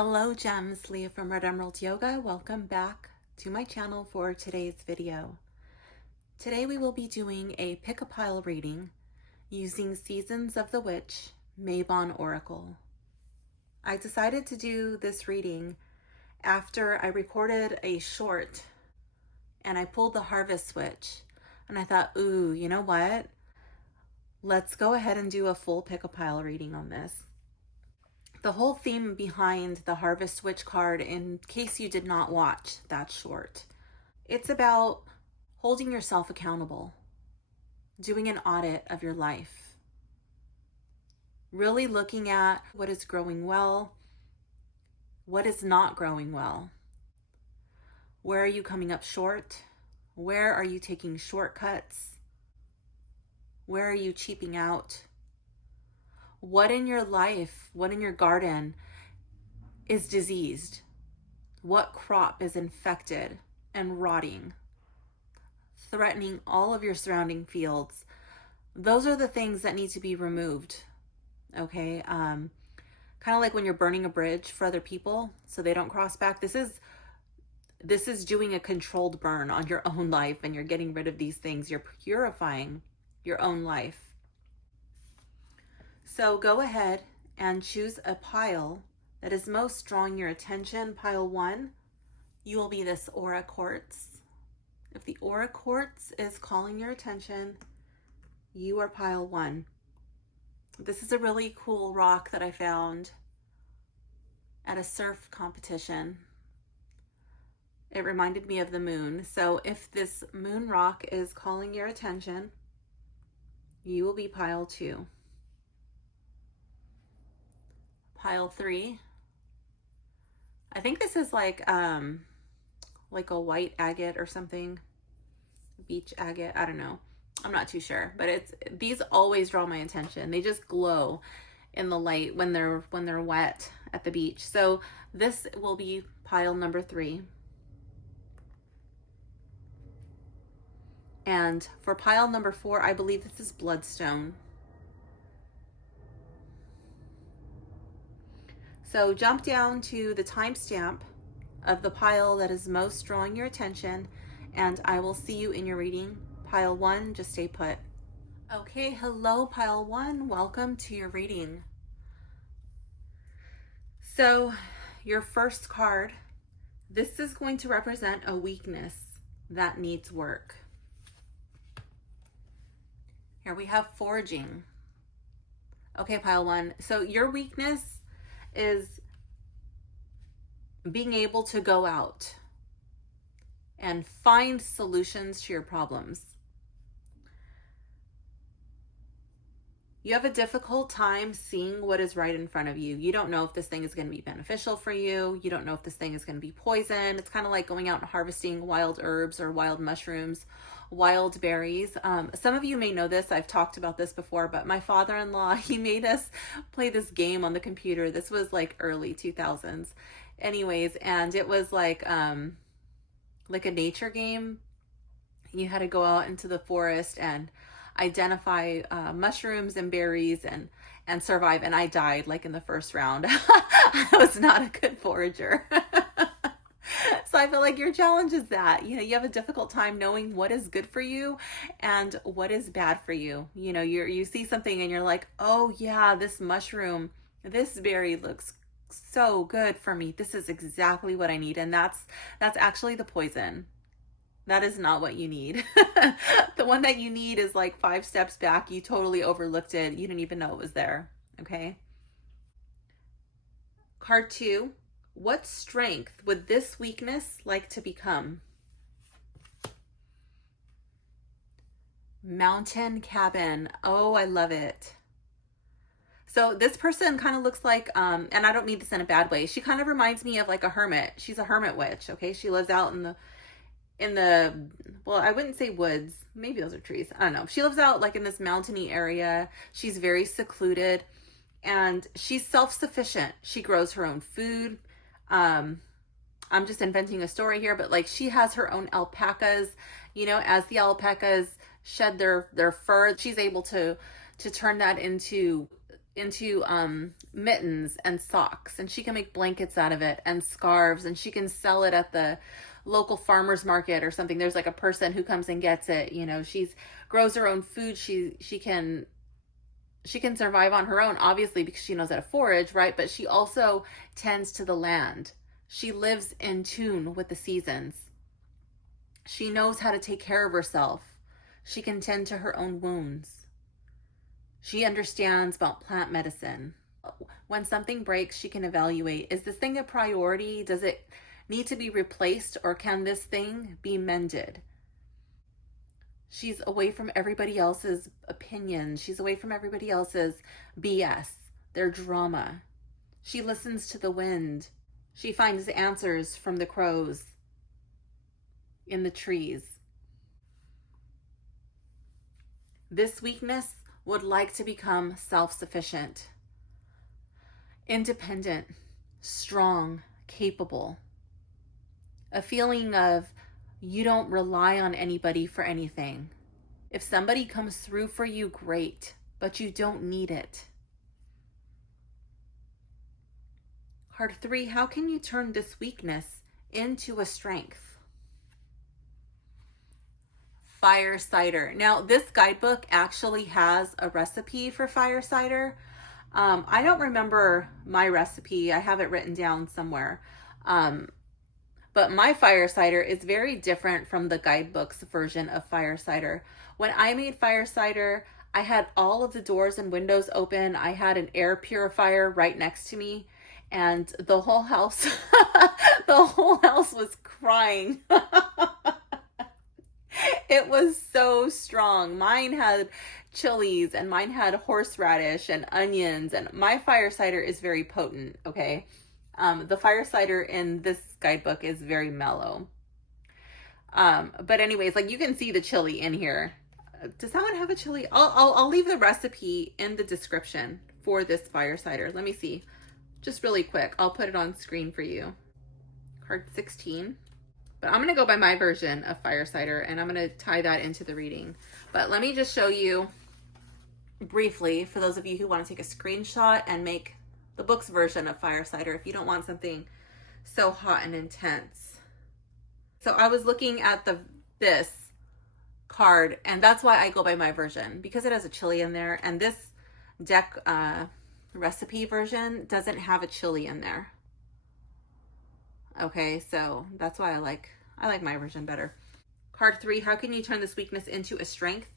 Hello gems, Leah from Red Emerald Yoga. Welcome back to my channel for today's video. Today we will be doing a pick-a-pile reading using Seasons of the Witch Mabon Oracle. I decided to do this reading after I recorded a short and I pulled the harvest switch and I thought, ooh, you know what? Let's go ahead and do a full pick-a-pile reading on this. The whole theme behind the Harvest Switch card, in case you did not watch that short, it's about holding yourself accountable, doing an audit of your life, really looking at what is growing well, what is not growing well, where are you coming up short, where are you taking shortcuts, where are you cheaping out. What in your life, what in your garden is diseased? What crop is infected and rotting, threatening all of your surrounding fields? Those are the things that need to be removed, okay? Kind of like when you're burning a bridge for other people so they don't cross back. This is doing a controlled burn on your own life, and you're getting rid of these things. You're purifying your own life. So go ahead and choose a pile that is most drawing your attention. Pile 1, you will be this aura quartz. If the aura quartz is calling your attention, you are pile 1. This is a really cool rock that I found at a surf competition. It reminded me of the moon. So if this moon rock is calling your attention, you will be pile 2. Pile 3. I think this is like a white agate or something. Beach agate, I don't know. I'm not too sure, but these always draw my attention. They just glow in the light when they're wet at the beach. So this will be pile number 3. And for pile number 4, I believe this is bloodstone. So jump down to the timestamp of the pile that is most drawing your attention, and I will see you in your reading. Pile 1, just stay put. Okay, hello pile 1, welcome to your reading. So your first card, this is going to represent a weakness that needs work. Here we have foraging. Okay, pile 1, so your weakness is being able to go out and find solutions to your problems. You have a difficult time seeing what is right in front of you. You don't know if this thing is going to be beneficial for you. You don't know if this thing is going to be poison. It's kind of like going out and harvesting wild herbs or wild mushrooms, wild berries. Some of you may know this. I've talked about this before, but my father-in-law, he made us play this game on the computer. This was like early 2000s. Anyways, and it was like a nature game. You had to go out into the forest and identify mushrooms and berries and survive. And I died like in the first round. I was not a good forager. So I feel like your challenge is that, you have a difficult time knowing what is good for you and what is bad for you. You see something and you're like, oh yeah, this mushroom, this berry looks so good for me. This is exactly what I need. And that's actually the poison. That is not what you need. The one that you need is like 5 steps back. You totally overlooked it. You didn't even know it was there. Okay. Card 2. What strength would this weakness like to become? Mountain cabin. Oh, I love it. So this person kind of looks like, and I don't mean this in a bad way. She kind of reminds me of like a hermit. She's a hermit witch. Okay. She lives out in the, well, I wouldn't say woods. Maybe those are trees. I don't know. She lives out like in this mountainy area. She's very secluded and she's self-sufficient. She grows her own food. I'm just inventing a story here, but like she has her own alpacas, as the alpacas shed their fur, she's able to turn that into into mittens and socks, and she can make blankets out of it and scarves, and she can sell it at the local farmers market or something. There's like a person who comes and gets it. You know, she's grows her own food. She can survive on her own, obviously, because she knows how to forage, right? But she also tends to the land. She lives in tune with the seasons. She knows how to take care of herself. She can tend to her own wounds. She understands about plant medicine. When something breaks, she can evaluate, is this thing a priority? Does it need to be replaced, or can this thing be mended? She's away from everybody else's opinions. She's away from everybody else's BS, their drama. She listens to the wind. She finds answers from the crows in the trees. This weakness would like to become self-sufficient, independent, strong, capable. A feeling of you don't rely on anybody for anything. If somebody comes through for you, great, but you don't need it. Card 3, how can you turn this weakness into a strength? Fire cider. Now, this guidebook actually has a recipe for fire cider. I don't remember my recipe. I have it written down somewhere. But my fire cider is very different from the guidebook's version of fire cider. When I made fire cider, I had all of the doors and windows open. I had an air purifier right next to me, and the whole house, the whole house was crying. It was so strong. Mine had chilies, and mine had horseradish and onions, and my fire cider is very potent, okay? The fire cider in this guidebook is very mellow. But anyways, like you can see the chili in here. Does that one have a chili? I'll leave the recipe in the description for this fire cider. Let me see. Just really quick. I'll put it on screen for you. Card 16. But I'm going to go by my version of fire cider, and I'm going to tie that into the reading. But let me just show you briefly, for those of you who want to take a screenshot and make the book's version of fire cider if you don't want something so hot and intense. So I was looking at this card, and that's why I go by my version, because it has a chili in there, and this deck recipe version doesn't have a chili in there. Okay, so that's why I like my version better. Card 3, how can you turn this weakness into a strength?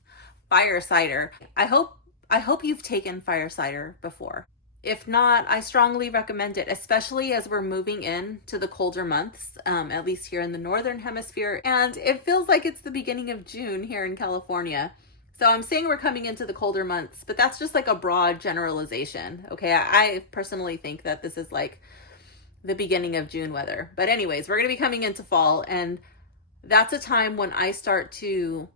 Fire cider. I hope you've taken fire cider before. If not, I strongly recommend it, especially as we're moving into the colder months, at least here in the Northern Hemisphere. And it feels like it's the beginning of June here in California. So I'm saying we're coming into the colder months, but that's just like a broad generalization. Okay, I personally think that this is like the beginning of June weather. But anyways, we're going to be coming into fall, and that's a time when I start to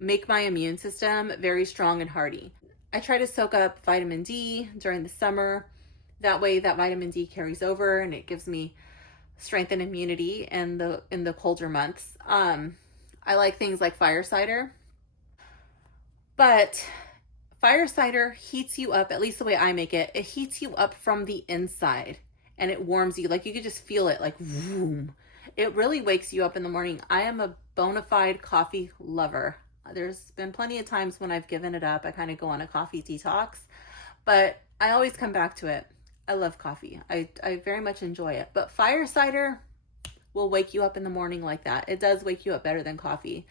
make my immune system very strong and hardy. I try to soak up vitamin D during the summer. That way that vitamin D carries over and it gives me strength and immunity in the colder months. I like things like fire cider. But fire cider heats you up, at least the way I make it. It heats you up from the inside, and it warms you. Like you could just feel it, like vroom. It really wakes you up in the morning. I am a bona fide coffee lover. There's been plenty of times when I've given it up. I kind of go on a coffee detox, but I always come back to it. I love coffee. I very much enjoy it. But fire cider will wake you up in the morning like that. It does wake you up better than coffee.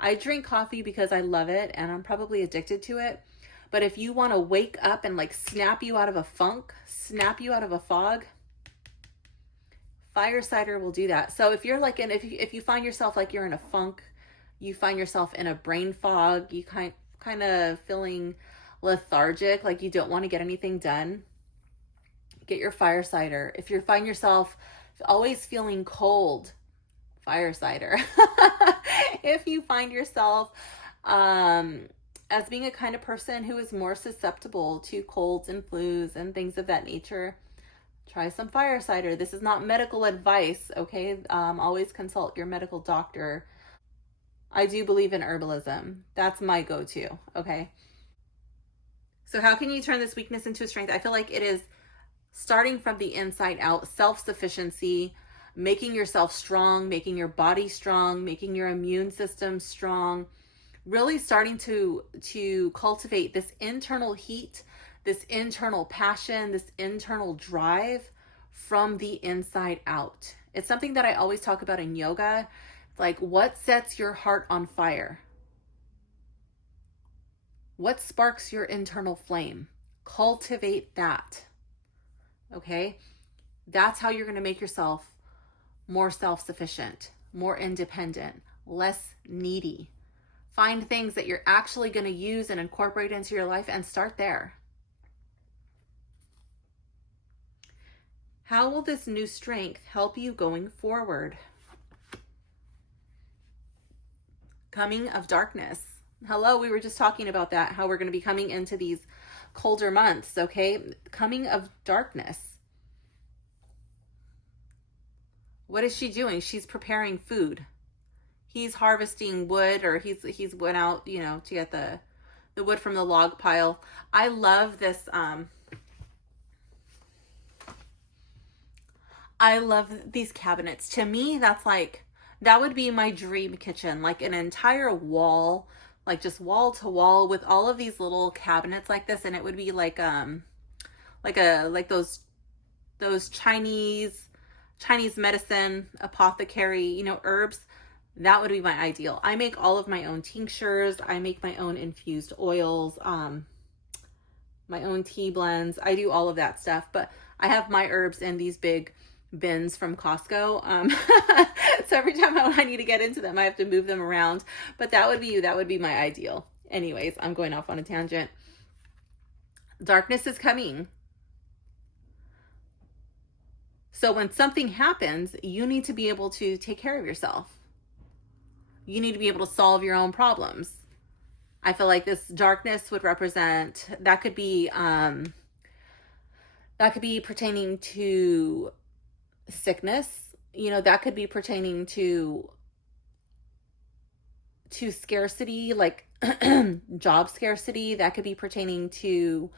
I drink coffee because I love it, and I'm probably addicted to it. But if you want to wake up and like snap you out of a funk, snap you out of a fog, fire cider will do that. So if you're like if you find yourself like you're in a funk, you find yourself in a brain fog, you kind of feeling lethargic, like you don't want to get anything done, get your fire cider. If you find yourself always feeling cold, fire cider. If you find yourself as being a kind of person who is more susceptible to colds and flus and things of that nature, try some fire cider. This is not medical advice, okay? Always consult your medical doctor. I do believe in herbalism. That's my go-to, okay? So how can you turn this weakness into a strength? I feel like it is starting from the inside out, self-sufficiency, making yourself strong, making your body strong, making your immune system strong, really starting to cultivate this internal heat, this internal passion, this internal drive from the inside out. It's something that I always talk about in yoga. Like, what sets your heart on fire? What sparks your internal flame? Cultivate that. Okay? That's how you're going to make yourself more self-sufficient, more independent, less needy. Find things that you're actually going to use and incorporate into your life and start there. How will this new strength help you going forward? Coming of darkness. Hello, we were just talking about that, how we're going to be coming into these colder months, okay? Coming of darkness. What is she doing? She's preparing food. He's harvesting wood, or he's went out, you know, to get the wood from the log pile. I love this. I love these cabinets. To me, that's like, that would be my dream kitchen, like an entire wall, like just wall to wall with all of these little cabinets like this, and it would be like those Chinese medicine apothecary, you know, herbs. That would be my ideal. I make all of my own tinctures. I make my own infused oils, my own tea blends. I do all of that stuff, but I have my herbs in these big bins from Costco. So every time I need to get into them, I have to move them around. But that would be my ideal. Anyways, I'm going off on a tangent. Darkness is coming. So when something happens, you need to be able to take care of yourself. You need to be able to solve your own problems. I feel like this darkness would represent, that could be pertaining to sickness, you know, that could be pertaining to scarcity, like job scarcity. That could be pertaining to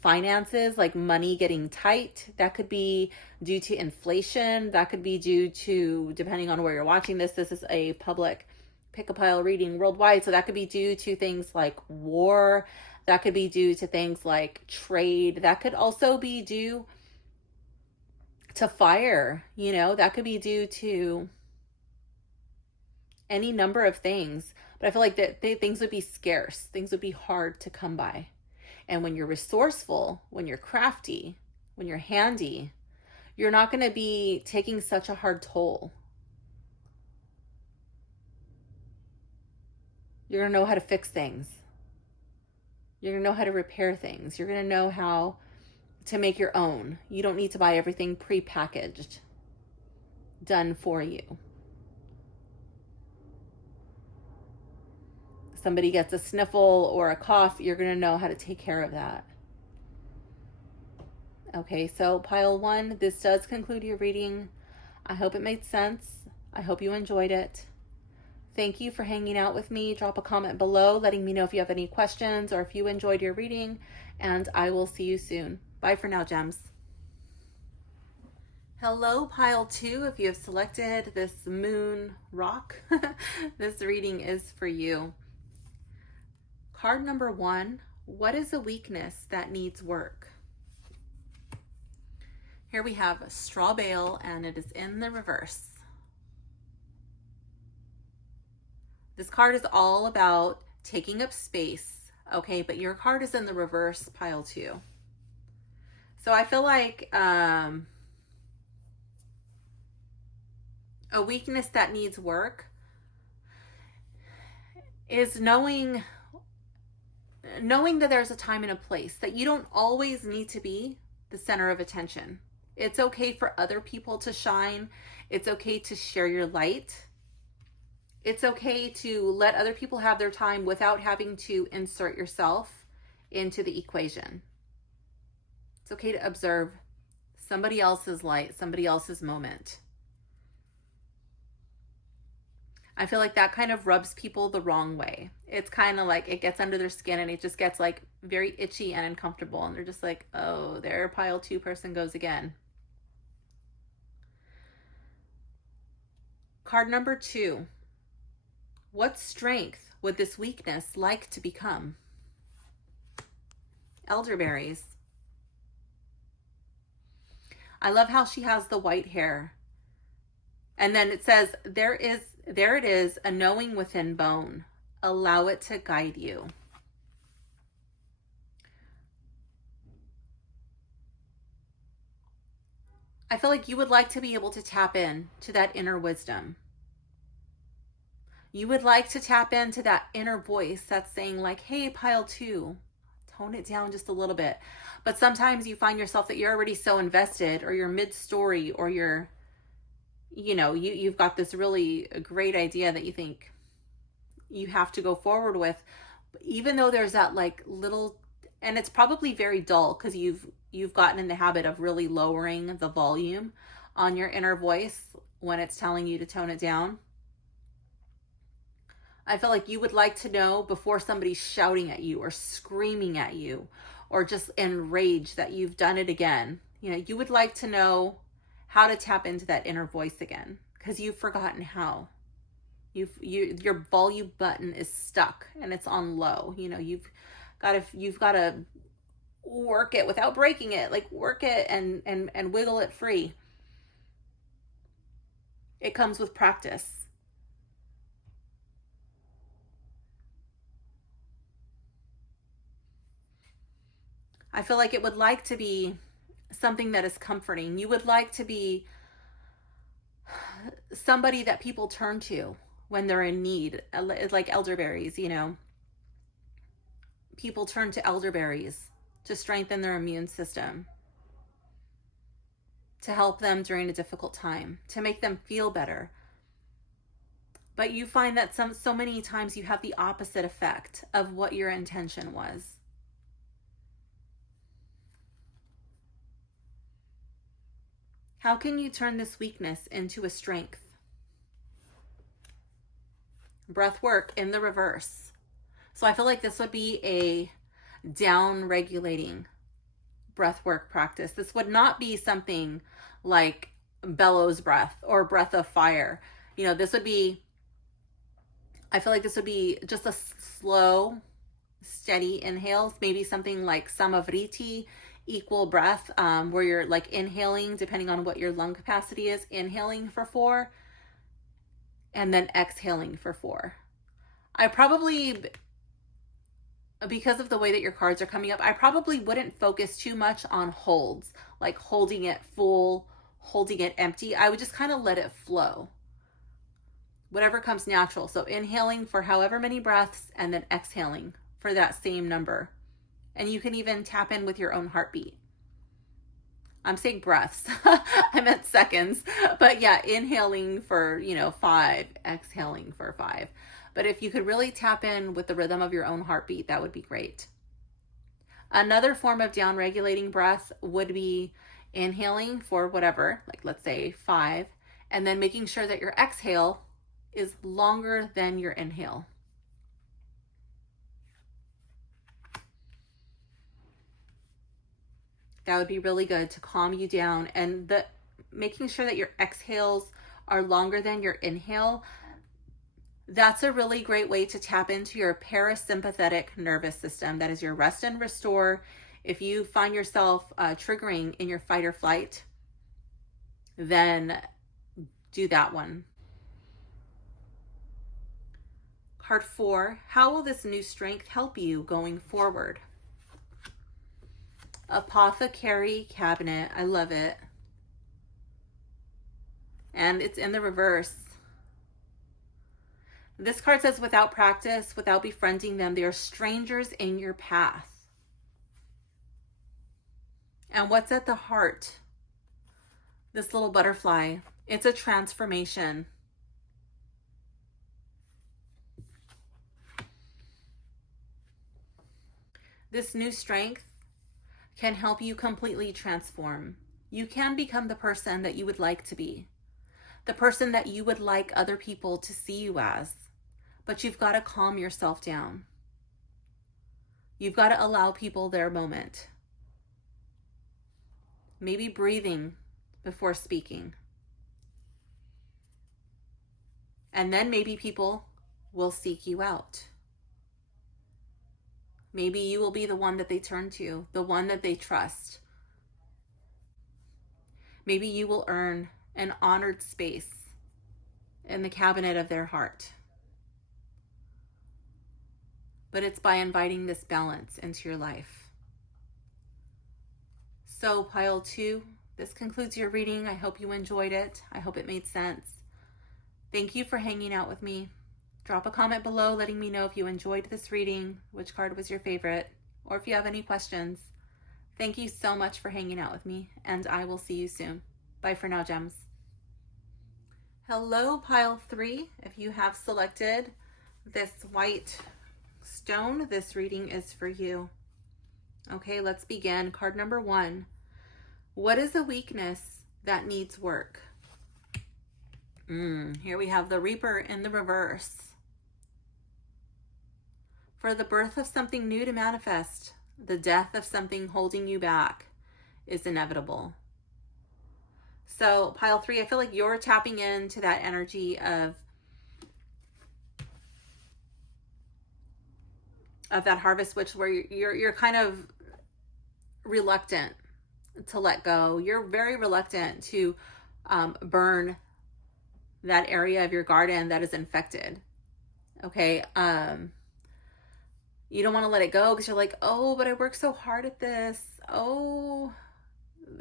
finances, like money getting tight. That could be due to inflation. That could be due to, depending on where you're watching this is a public pick-a-pile reading worldwide, so that could be due to things like war. That could be due to things like trade. That could also be due to fire, you know, that could be due to any number of things. But I feel like that things would be scarce. Things would be hard to come by. And when you're resourceful, when you're crafty, when you're handy, you're not going to be taking such a hard toll. You're going to know how to fix things. You're going to know how to repair things. You're going to know how to make your own. You don't need to buy everything pre-packaged, done for you. Somebody gets a sniffle or a cough, you're going to know how to take care of that. Okay, so pile 1, this does conclude your reading. I hope it made sense. I hope you enjoyed it. Thank you for hanging out with me. Drop a comment below letting me know if you have any questions or if you enjoyed your reading, and I will see you soon. Bye for now, gems. Hello, pile 2. If you have selected this moon rock, this reading is for you. Card number 1, what is a weakness that needs work? Here we have a straw bale, and it is in the reverse. This card is all about taking up space, okay, but your card is in the reverse, pile 2. So I feel like a weakness that needs work is knowing that there's a time and a place, that you don't always need to be the center of attention. It's okay for other people to shine. It's okay to share your light. It's okay to let other people have their time without having to insert yourself into the equation. It's okay to observe somebody else's light, somebody else's moment. I feel like that kind of rubs people the wrong way. It's kind of like it gets under their skin and it just gets like very itchy and uncomfortable. And they're just like, oh, there pile 2 person goes again. Card number 2. What strength would this weakness like to become? Elderberries. I love how she has the white hair. And then it says, there it is, a knowing within bone. Allow it to guide you. I feel like you would like to be able to tap in to that inner wisdom. You would like to tap into that inner voice that's saying like, hey, pile 2, tone it down just a little bit. But sometimes you find yourself that you're already so invested, or you're mid-story, or you've got this really great idea that you think you have to go forward with, even though there's that like little, and it's probably very dull because you've gotten in the habit of really lowering the volume on your inner voice when it's telling you to tone it down. I feel like you would like to know before somebody's shouting at you or screaming at you or just enraged that you've done it again. You would like to know how to tap into that inner voice again because you've forgotten how. Your volume button is stuck and it's on low. You've got to work it without breaking it, like work it and wiggle it free. It comes with practice. I feel like it would like to be something that is comforting. You would like to be somebody that people turn to when they're in need, like elderberries, People turn to elderberries to strengthen their immune system, to help them during a difficult time, to make them feel better. But you find that so many times you have the opposite effect of what your intention was. How can you turn this weakness into a strength? Breath work in the reverse. So I feel like this would be a down regulating breath work practice. This would not be something like bellows breath or breath of fire. I feel like this would be just a slow, steady inhales, maybe something like samavriti, equal breath, where you're like inhaling, depending on what your lung capacity is, inhaling for 4 and then exhaling for 4. I probably, because of the way that your cards are coming up, I probably wouldn't focus too much on holds, like holding it full, holding it empty. I would just kind of let it flow. Whatever comes natural. So inhaling for however many breaths and then exhaling for that same number. And you can even tap in with your own heartbeat. I'm saying breaths. I meant seconds. But yeah, inhaling for, 5, exhaling for 5. But if you could really tap in with the rhythm of your own heartbeat, that would be great. Another form of down regulating breath would be inhaling for whatever, like let's say 5, and then making sure that your exhale is longer than your inhale. That would be really good to calm you down, and making sure that your exhales are longer than your inhale. That's a really great way to tap into your parasympathetic nervous system. That is your rest and restore. If you find yourself triggering in your fight or flight, then do that one. Card 4, how will this new strength help you going forward? Apothecary cabinet. I love it. And it's in the reverse. This card says, without practice, without befriending them, they are strangers in your path. And what's at the heart? This little butterfly. It's a transformation. This new strength can help you completely transform. You can become the person that you would like to be. the person that you would like other people to see you as. But you've got to calm yourself down. You've got to allow people their moment. Maybe breathing before speaking. And then maybe people will seek you out. Maybe you will be the one that they turn to, the one that they trust. Maybe you will earn an honored space in the cabinet of their heart. But it's by inviting this balance into your life. So pile 2, this concludes your reading. I hope you enjoyed it. I hope it made sense. Thank you for hanging out with me. Drop a comment below letting me know if you enjoyed this reading, which card was your favorite, or if you have any questions. Thank you so much for hanging out with me, and I will see you soon. Bye for now, gems. Hello, pile 3. If you have selected this white stone, this reading is for you. Okay, let's begin. Card number 1. What is a weakness that needs work? Here we have the Reaper in the reverse. For the birth of something new to manifest, the death of something holding you back is inevitable. So pile 3, I feel like you're tapping into that energy of that harvest witch where you're kind of reluctant to let go. You're very reluctant to burn that area of your garden that is infected. Okay. You don't want to let it go because you're like, oh, but I worked so hard at this. Oh,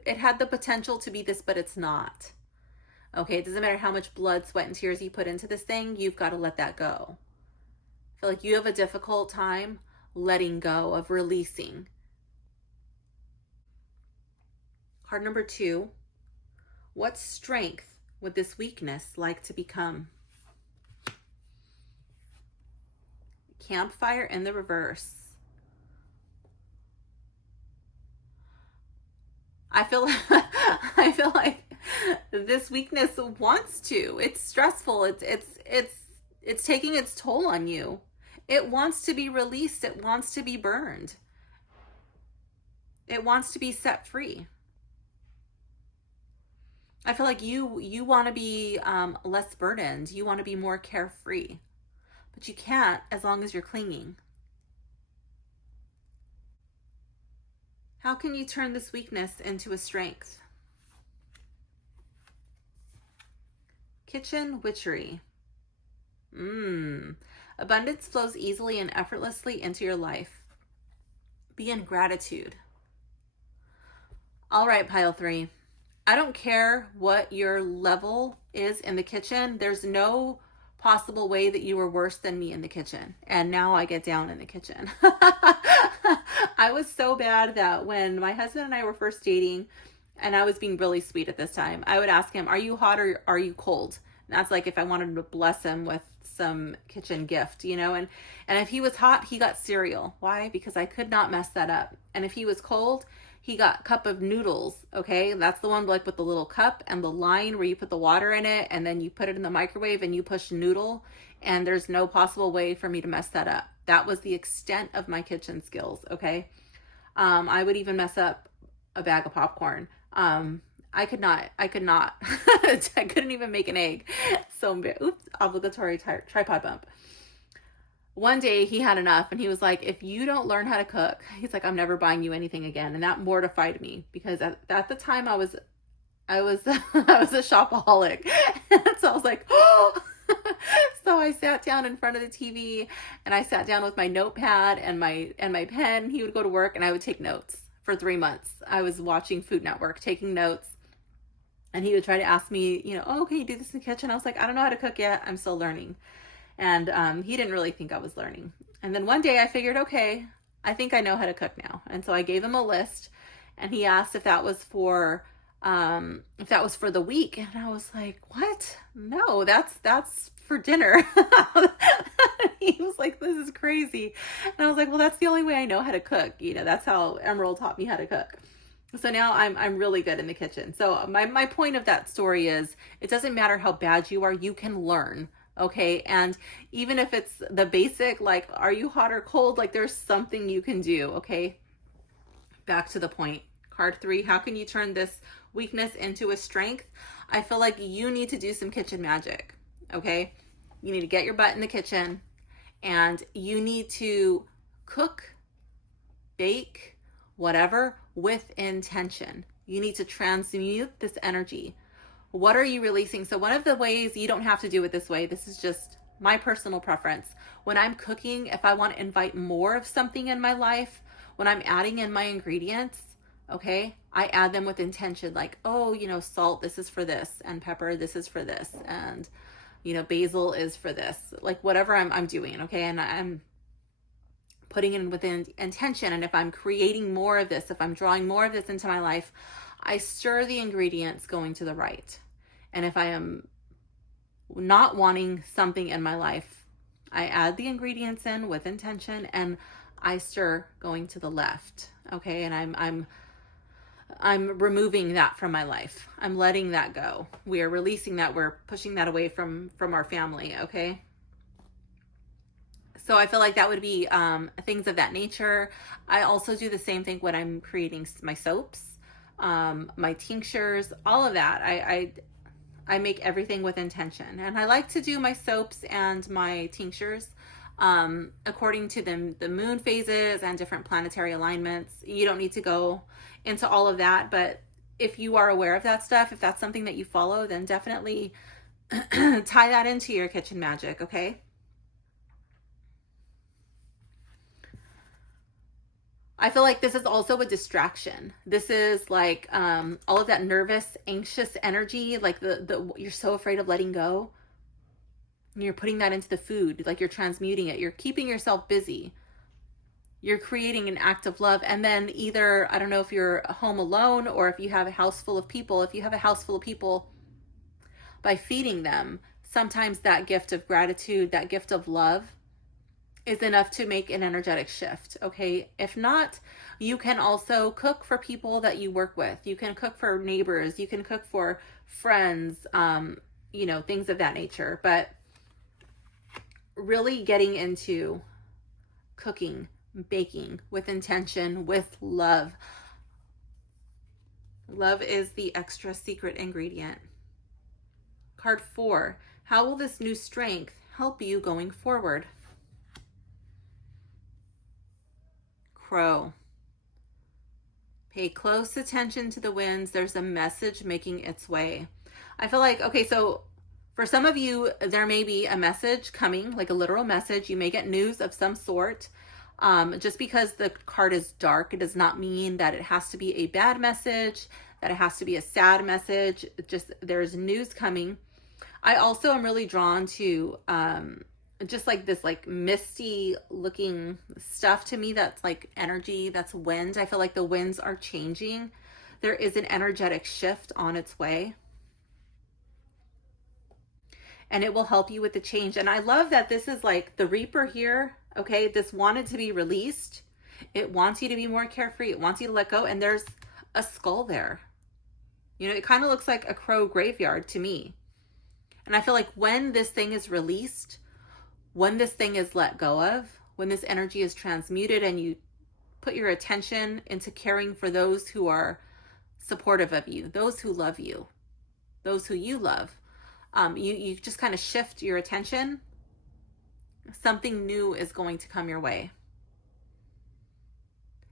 it had the potential to be this, but it's not. Okay. It doesn't matter how much blood, sweat, and tears you put into this thing. You've got to let that go. I feel like you have a difficult time letting go, of releasing. Card number 2. What strength would this weakness like to become? Campfire in the reverse. I feel like this weakness wants to. It's stressful. It's taking its toll on you. It wants to be released. It wants to be burned. It wants to be set free. I feel like you want to be less burdened. You want to be more carefree. But you can't as long as you're clinging. How can you turn this weakness into a strength? Kitchen witchery. Abundance flows easily and effortlessly into your life. Be in gratitude. All right, pile 3. I don't care what your level is in the kitchen. There's no possible way that you were worse than me in the kitchen. And now I get down in the kitchen. I was so bad that when my husband and I were first dating, and I was being really sweet at this time, I would ask him, are you hot or are you cold? And that's like if I wanted to bless him with some kitchen gift, you know, and if he was hot, he got cereal. Why? Because I could not mess that up. And if he was cold, he got cup of noodles. Okay. That's the one like with the little cup and the line where you put the water in it and then you put it in the microwave and you push noodle, and there's no possible way for me to mess that up. That was the extent of my kitchen skills. Okay. I would even mess up a bag of popcorn. I could not, I couldn't even make an egg. So, oops, obligatory tripod bump. One day he had enough and he was like, if you don't learn how to cook, he's like, I'm never buying you anything again. And that mortified me because at the time I was I was a shopaholic. So I was like, oh. So I sat down in front of the TV and I sat down with my notepad and my pen. He would go to work and I would take notes for 3 months. I was watching Food Network, taking notes. And he would try to ask me, you know, oh, can you do this in the kitchen? I was like, I don't know how to cook yet. I'm still learning. And he didn't really think I was learning. And then one day I figured, okay, I think I know how to cook now. And so I gave him a list and he asked if that was for the week. And I was like, what? No, that's for dinner. He was like, this is crazy. And I was like, well, that's the only way I know how to cook. You know, that's how Emerald taught me how to cook. So now I'm really good in the kitchen. So my point of that story is it doesn't matter how bad you are, you can learn. Okay. And even if it's the basic, like, are you hot or cold? Like, there's something you can do. Okay. Back to the point. Card 3, how can you turn this weakness into a strength? I feel like you need to do some kitchen magic. Okay. You need to get your butt in the kitchen and you need to cook, bake, whatever, with intention. You need to transmute this energy. What are you releasing? So one of the ways, you don't have to do it this way, this is just my personal preference. When I'm cooking, if I want to invite more of something in my life, when I'm adding in my ingredients, okay, I add them with intention, like, oh, salt, this is for this, and pepper, this is for this, and basil is for this, like whatever I'm doing, okay, and I'm putting in within intention. And if I'm creating more of this, if I'm drawing more of this into my life, I stir the ingredients going to the right. And if I am not wanting something in my life, I add the ingredients in with intention and I stir going to the left. Okay. And I'm removing that from my life. I'm letting that go. We are releasing that. We're pushing that away from our family. Okay. So I feel like that would be things of that nature. I also do the same thing when I'm creating my soaps, my tinctures, all of that. I make everything with intention. And I like to do my soaps and my tinctures according to the moon phases and different planetary alignments. You don't need to go into all of that, but if you are aware of that stuff, if that's something that you follow, then definitely tie that into your kitchen magic, okay? I feel like this is also a distraction. This is like all of that nervous, anxious energy, like the you're so afraid of letting go. And you're putting that into the food, like you're transmuting it. You're keeping yourself busy. You're creating an act of love. And then either, I don't know if you're home alone or if you have a house full of people. If you have a house full of people, by feeding them, sometimes that gift of gratitude, that gift of love, is enough to make an energetic shift. Okay. If not, you can also cook for people that you work with. You can cook for neighbors. You can cook for friends, things of that nature. But really getting into cooking, baking with intention, with love. Love is the extra secret ingredient. Card 4, how will this new strength help you going forward? Crow. Pay close attention to the winds. There's a message making its way. I feel like, okay, so for some of you, there may be a message coming, like a literal message. You may get news of some sort. Just because the card is dark, it does not mean that it has to be a bad message, that it has to be a sad message. Just there's news coming. I also am really drawn to just like this like misty looking stuff to me. That's like energy, that's wind. I feel like the winds are changing. There is an energetic shift on its way and it will help you with the change. And I love that this is like the Reaper here. Okay, this wanted to be released. It wants you to be more carefree. It wants you to let go. And there's a skull there. It kind of looks like a crow graveyard to me. And I feel like when this thing is released, when this thing is let go of, when this energy is transmuted and you put your attention into caring for those who are supportive of you, those who love you, those who you love, you just kind of shift your attention, something new is going to come your way.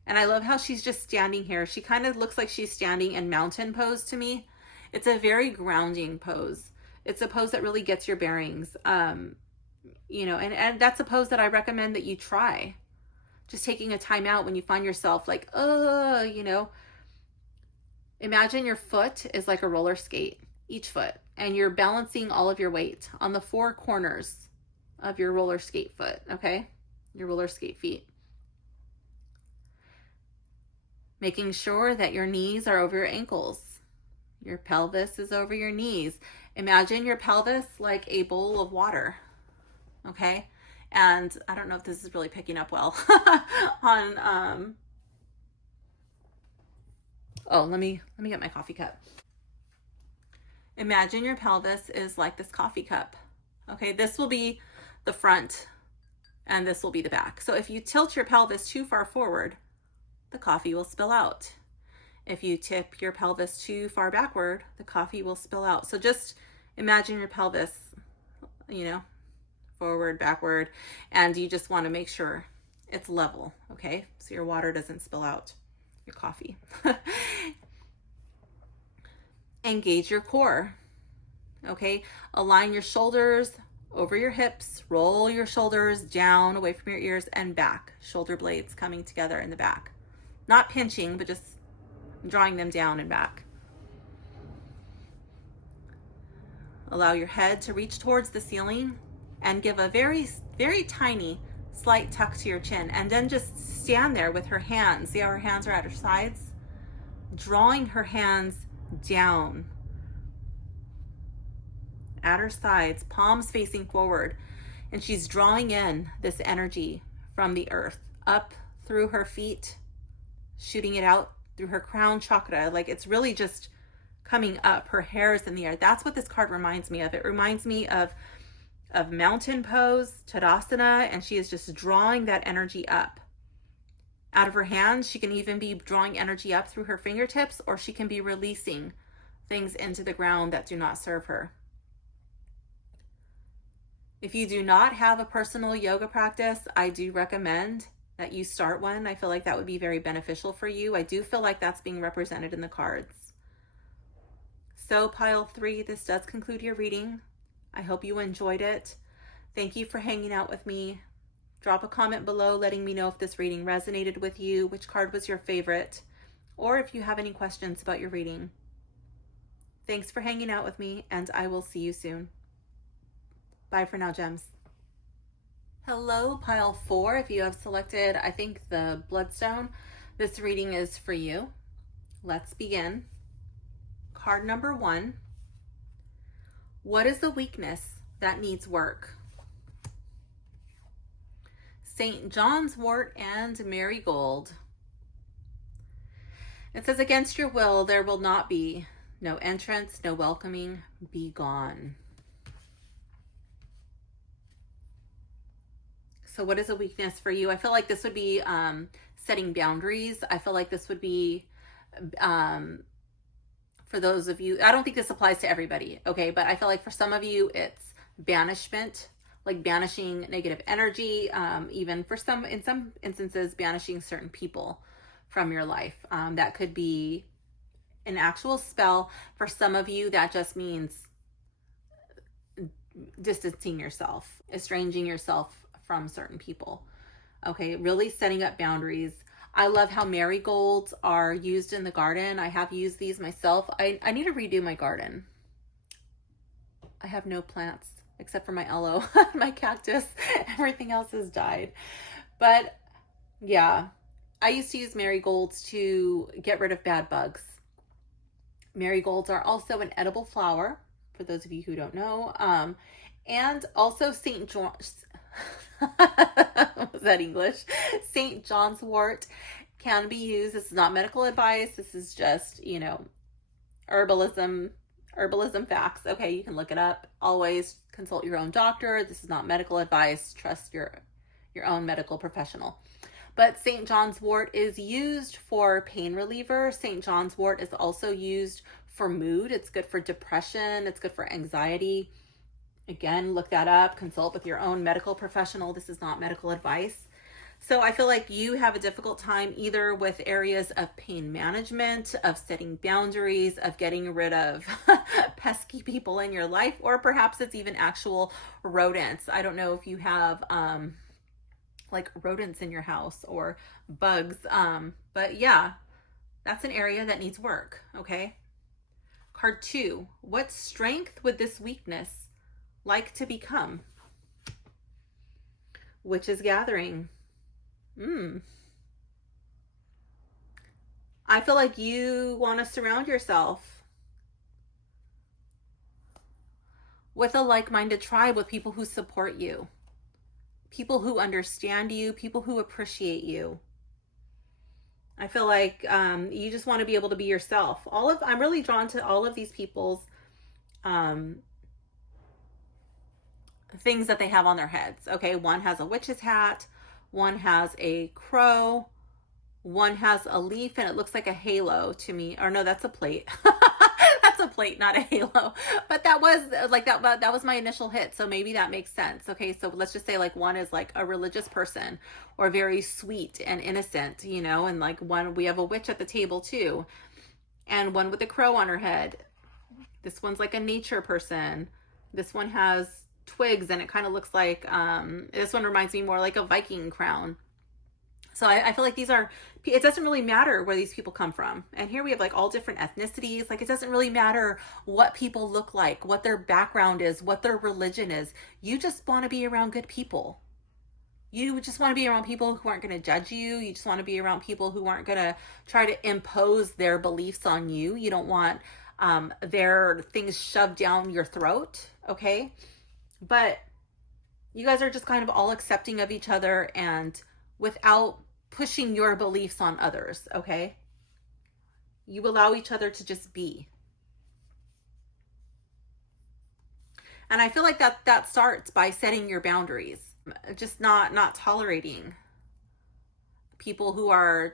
And I love how she's just standing here. She kind of looks like she's standing in mountain pose to me. It's a very grounding pose. It's a pose that really gets your bearings. And that's a pose that I recommend that you try. Just taking a time out when you find yourself like, imagine your foot is like a roller skate, each foot, and you're balancing all of your weight on the 4 corners of your roller skate foot, okay? Your roller skate feet. Making sure that your knees are over your ankles. Your pelvis is over your knees. Imagine your pelvis like a bowl of water, okay? And I don't know if this is really picking up well on Oh, let me get my coffee cup. Imagine your pelvis is like this coffee cup. Okay, this will be the front and this will be the back. So if you tilt your pelvis too far forward, the coffee will spill out. If you tip your pelvis too far backward, the coffee will spill out. So just imagine your pelvis, you know, forward, backward, and you just want to make sure it's level, okay? So your water doesn't spill out your coffee. Engage your core, okay? Align your shoulders over your hips, roll your shoulders down away from your ears and back. Shoulder blades coming together in the back. Not pinching, but just drawing them down and back. Allow your head to reach towards the ceiling and give a very, very tiny slight tuck to your chin. And then just stand there with her hands. See how her hands are at her sides? Drawing her hands down at her sides, palms facing forward. And she's drawing in this energy from the earth up through her feet, shooting it out through her crown chakra. Like it's really just coming up. Her hair is in the air. That's what this card reminds me of. It reminds me of mountain pose, Tadasana, and she is just drawing that energy up. Out of her hands, she can even be drawing energy up through her fingertips, or she can be releasing things into the ground that do not serve her. If you do not have a personal yoga practice, I do recommend that you start one. I feel like that would be very beneficial for you. I do feel like that's being represented in the cards. So pile 3, this does conclude your reading. I hope you enjoyed it. Thank you for hanging out with me. Drop a comment below letting me know if this reading resonated with you, which card was your favorite, or if you have any questions about your reading. Thanks for hanging out with me, and I will see you soon. Bye for now, gems. Hello, pile 4. If you have selected, I think, the bloodstone, this reading is for you. Let's begin. Card number 1. What is the weakness that needs work? St. John's wort and marigold. It says, against your will, there will not be no entrance, no welcoming, be gone. So what is a weakness for you? I feel like this would be setting boundaries. I feel like this would be, for those of you, I don't think this applies to everybody, okay? But I feel like for some of you, it's banishment, like banishing negative energy, even for some, in some instances, banishing certain people from your life. That could be an actual spell. For some of you, that just means distancing yourself, estranging yourself from certain people. Okay, really setting up boundaries. I love how marigolds are used in the garden. I have used these myself. I need to redo my garden. I have no plants except for my aloe, my cactus. Everything else has died. But yeah, I used to use marigolds to get rid of bad bugs. Marigolds are also an edible flower, for those of you who don't know. And also St. John's, was that English? St. John's wort can be used. This is not medical advice. This is just, you know, herbalism facts. Okay, you can look it up. Always consult your own doctor. This is not medical advice. Trust your own medical professional. But St. John's wort is used for pain reliever. St. John's wort is also used for mood. It's good for depression. It's good for anxiety. Again, look that up. Consult with your own medical professional. This is not medical advice. So I feel like you have a difficult time either with areas of pain management, of setting boundaries, of getting rid of pesky people in your life, or perhaps it's even actual rodents. I don't know if you have like rodents in your house or bugs. But yeah, that's an area that needs work. Okay. Card 2. What strength would this weakness like to become? Witch's gathering. I feel like you want to surround yourself with a like-minded tribe, with people who support you, people who understand you, people who appreciate you. I feel like you just want to be able to be yourself. I'm really drawn to all of these people's um, things that they have on their heads. Okay, one has a witch's hat, one has a crow, one has a leaf, and it looks like a halo to me. Or no, that's a plate. That's a plate, not a halo. But that was like that. But that was my initial hit, so maybe that makes sense. Okay, so let's just say like one is like a religious person, or very sweet and innocent, you know, and like one we have a witch at the table too, and one with a crow on her head. This one's like a nature person. This one has twigs, and it kind of looks like this one reminds me more like a Viking crown. So I feel like these are, it doesn't really matter where these people come from. And here we have like all different ethnicities. Like it doesn't really matter what people look like, what their background is, what their religion is. You just want to be around good people. You just want to be around people who aren't going to judge you. You just want to be around people who aren't going to try to impose their beliefs on you. You don't want their things shoved down your throat. Okay. But you guys are just kind of all accepting of each other and without pushing your beliefs on others, okay? You allow each other to just be. And I feel like that starts by setting your boundaries. Just not tolerating people who are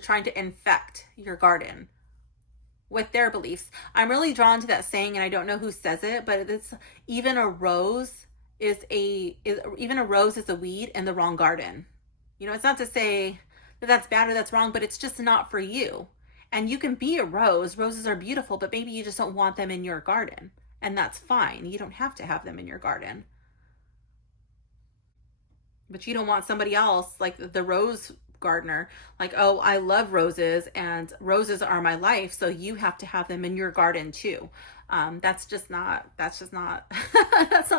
trying to infect your garden with their beliefs. I'm really drawn to that saying, and I don't know who says it, but it's even a rose is even a rose is a weed in the wrong garden. You know, it's not to say that that's bad or that's wrong, but it's just not for you. And you can be a rose. Roses are beautiful, but maybe you just don't want them in your garden. And that's fine. You don't have to have them in your garden. But you don't want somebody else, like the rose gardener, like, oh, I love roses and roses are my life, so you have to have them in your garden too. That's just not, that's not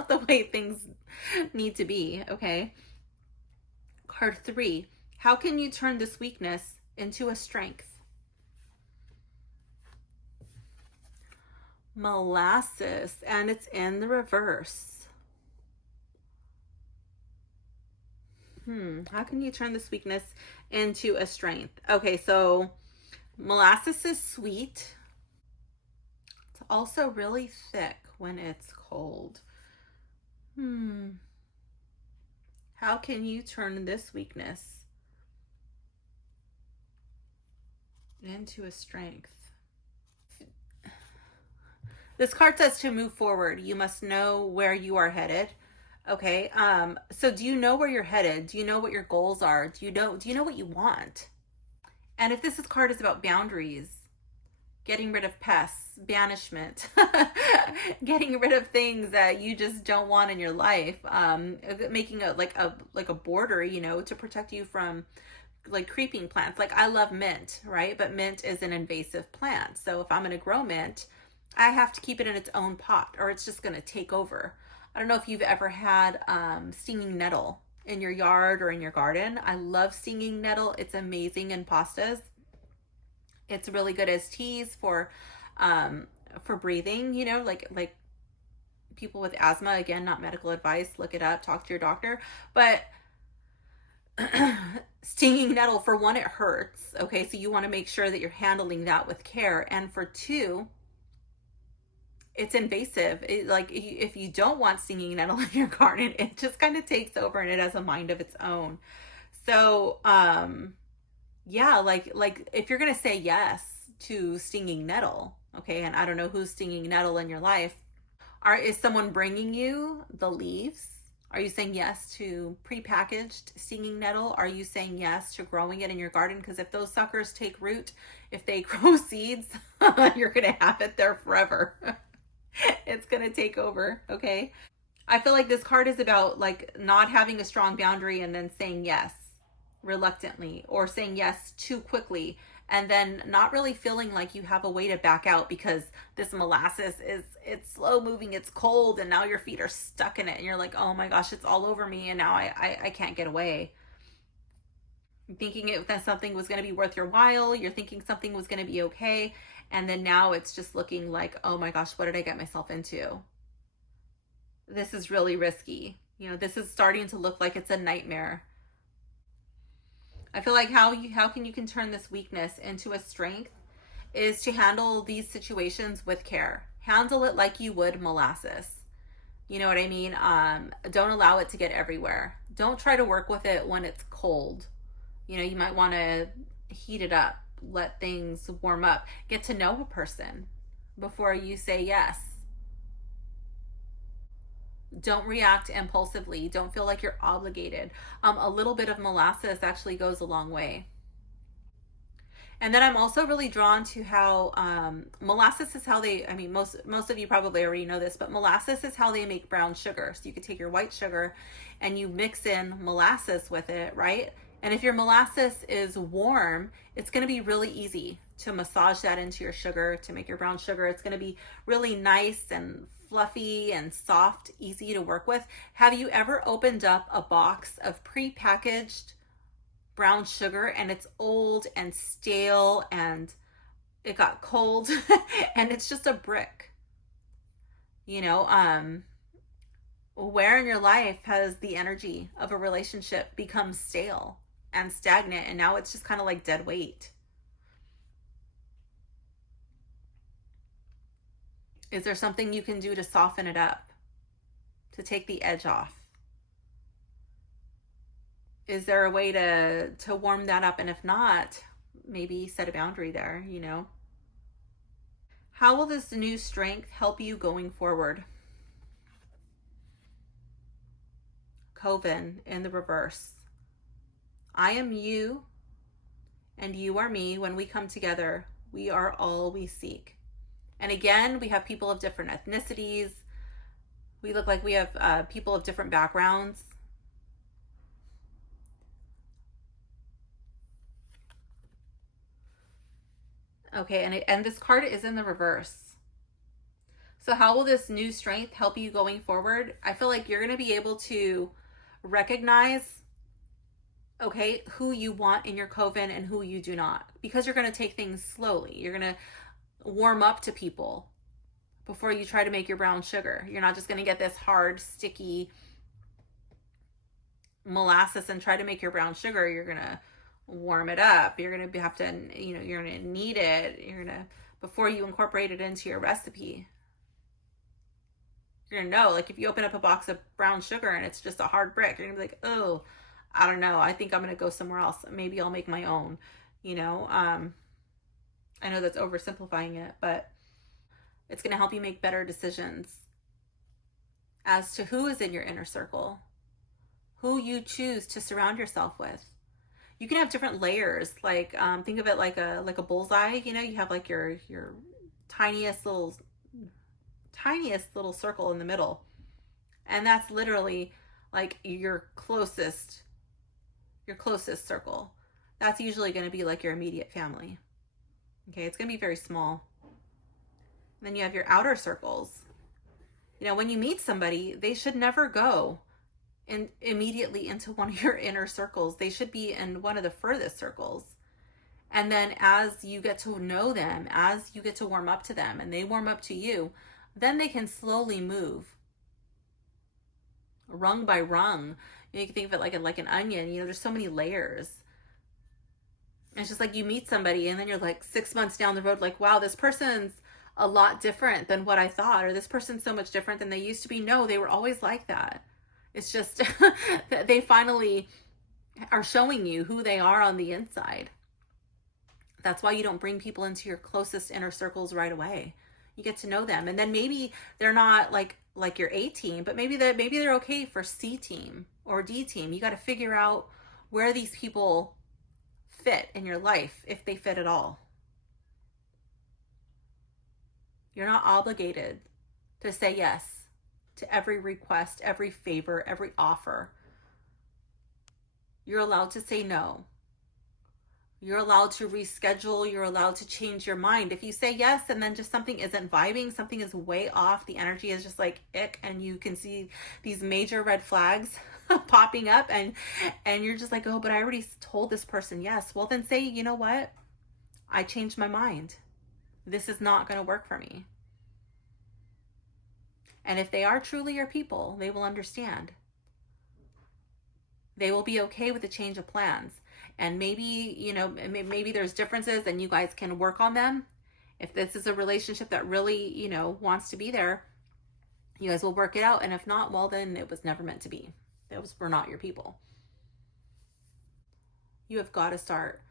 the way things need to be, okay? Card 3, how can you turn this weakness into a strength? Molasses, and it's in the reverse. How can you turn this weakness into a strength? Okay, so molasses is sweet. It's also really thick when it's cold. How can you turn this weakness into a strength? This card says to move forward. You must know where you are headed. Okay. So do you know where you're headed? Do you know what your goals are? Do you know what you want? And if this card is about boundaries, getting rid of pests, banishment, getting rid of things that you just don't want in your life, making a border, you know, to protect you from like creeping plants. Like I love mint, right? But mint is an invasive plant. So if I'm going to grow mint, I have to keep it in its own pot or it's just going to take over. I don't know if you've ever had stinging nettle in your yard or in your garden. I love stinging nettle. It's amazing in pastas. It's really good as teas for breathing, you know, like people with asthma. Again, not medical advice. Look it up, talk to your doctor. But stinging nettle, for one, it hurts. Okay, so you want to make sure that you're handling that with care. And for two, it's invasive. Like if you don't want stinging nettle in your garden, it just kind of takes over and it has a mind of its own. So yeah, like if you're gonna say yes to stinging nettle, okay, and I don't know who's stinging nettle in your life, is someone bringing you the leaves? Are you saying yes to prepackaged stinging nettle? Are you saying yes to growing it in your garden? Because if those suckers take root, if they grow seeds, you're gonna have it there forever. It's gonna take over, okay? I feel like this card is about like not having a strong boundary and then saying yes reluctantly or saying yes too quickly and then not really feeling like you have a way to back out because this molasses it's slow moving, it's cold, and now your feet are stuck in it and you're like, oh my gosh, it's all over me and now I can't get away. Thinking that something was going to be worth your while, you're thinking something was going to be okay, and then now it's just looking like, oh my gosh, what did I get myself into? This is really risky. You know, this is starting to look like it's a nightmare. I feel like how can you can turn this weakness into a strength is to handle these situations with care. Handle it like you would molasses. You know what I mean? Don't allow it to get everywhere. Don't try to work with it when it's cold. You know, you might want to heat it up, let things warm up, get to know a person before you say yes. Don't react impulsively. Don't feel like you're obligated. A little bit of molasses actually goes a long way. And then I'm also really drawn to how molasses is how they. I mean, most of you probably already know this, but molasses is how they make brown sugar. So you could take your white sugar, and you mix in molasses with it, right? And if your molasses is warm, it's going to be really easy to massage that into your sugar to make your brown sugar. It's going to be really nice and fluffy and soft, easy to work with. Have you ever opened up a box of pre-packaged brown sugar and it's old and stale and it got cold and it's just a brick? You know, where in your life has the energy of a relationship become stale and stagnant and now it's just kind of like dead weight? Is there something you can do to soften it up, to take the edge off? Is there a way to warm that up? And if not, maybe set a boundary there, you know? How will this new strength help you going forward? Coven in the reverse. I am you and you are me. When we come together, we are all we seek. And again, we have people of different ethnicities. We look like we have people of different backgrounds. Okay, and this card is in the reverse. So how will this new strength help you going forward? I feel like you're going to be able to recognize, okay, who you want in your coven and who you do not, because you're going to take things slowly. You're going to warm up to people before you try to make your brown sugar. You're not just going to get this hard, sticky molasses and try to make your brown sugar. You're going to warm it up. You're going to have to, you know, you're going to knead it. You're going to, before you incorporate it into your recipe, you're going to know, like if you open up a box of brown sugar and it's just a hard brick, you're going to be like, oh, I don't know. I think I'm going to go somewhere else. Maybe I'll make my own, you know? I know that's oversimplifying it, but it's going to help you make better decisions as to who is in your inner circle, who you choose to surround yourself with. You can have different layers. Like think of it like a bullseye. You know, you have like your tiniest little circle in the middle, and that's literally like your closest circle. That's usually going to be like your immediate family. Okay, it's going to be very small. And then you have your outer circles. You know, when you meet somebody, they should never go immediately into one of your inner circles. They should be in one of the furthest circles. And then as you get to know them, as you get to warm up to them and they warm up to you, then they can slowly move rung by rung. You can think of it like an onion. You know, there's so many layers. It's just like you meet somebody and then you're like 6 months down the road, like, wow, this person's a lot different than what I thought, or this person's so much different than they used to be. No, they were always like that. It's just that they finally are showing you who they are on the inside. That's why you don't bring people into your closest inner circles right away. You get to know them, and then maybe they're not like your A team, but maybe they're okay for C team or D team. You got to figure out where these people fit in your life, if they fit at all. You're not obligated to say yes to every request, every favor, every offer. You're allowed to say no. You're allowed to reschedule. You're allowed to change your mind. If you say yes and then just something isn't vibing, something is way off, the energy is just like ick, and you can see these major red flags popping up, and you're just like, oh, but I already told this person yes. Well, then say, you know what? I changed my mind. This is not going to work for me. And if they are truly your people, they will understand. They will be okay with a change of plans. And maybe, you know, maybe there's differences and you guys can work on them. If this is a relationship that really, you know, wants to be there, you guys will work it out. And if not, well, then it was never meant to be. Those were not your people. You have got to start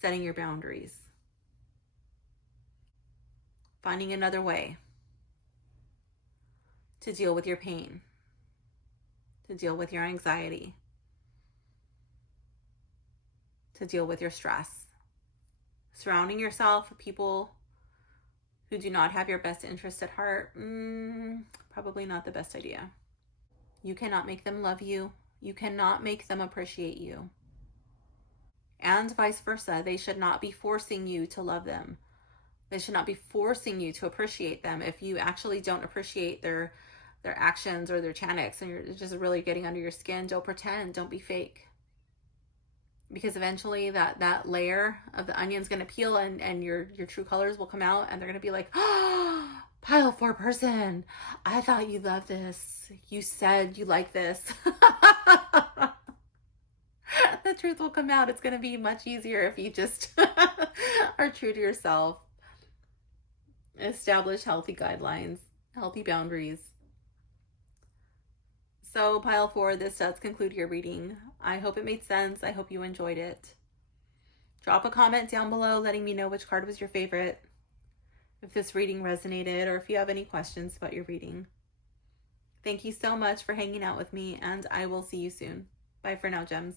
setting your boundaries, finding another way to deal with your pain, to deal with your anxiety, to deal with your stress. Surrounding yourself with people who do not have your best interest at heart, probably not the best idea. You cannot make them love you. You cannot make them appreciate you. And vice versa. They should not be forcing you to love them. They should not be forcing you to appreciate them. If you actually don't appreciate their actions or their chanics and you're just really getting under your skin, don't pretend. Don't be fake. Because eventually that layer of the onion's going to peel and your true colors will come out and they're going to be like, oh, pile 4 person. I thought you loved this. You said you like this. The truth will come out. It's going to be much easier if you just are true to yourself. Establish healthy guidelines, healthy boundaries. So pile 4, this does conclude your reading. I hope it made sense. I hope you enjoyed it. Drop a comment down below letting me know which card was your favorite, if this reading resonated, or if you have any questions about your reading. Thank you so much for hanging out with me, and I will see you soon. Bye for now, gems.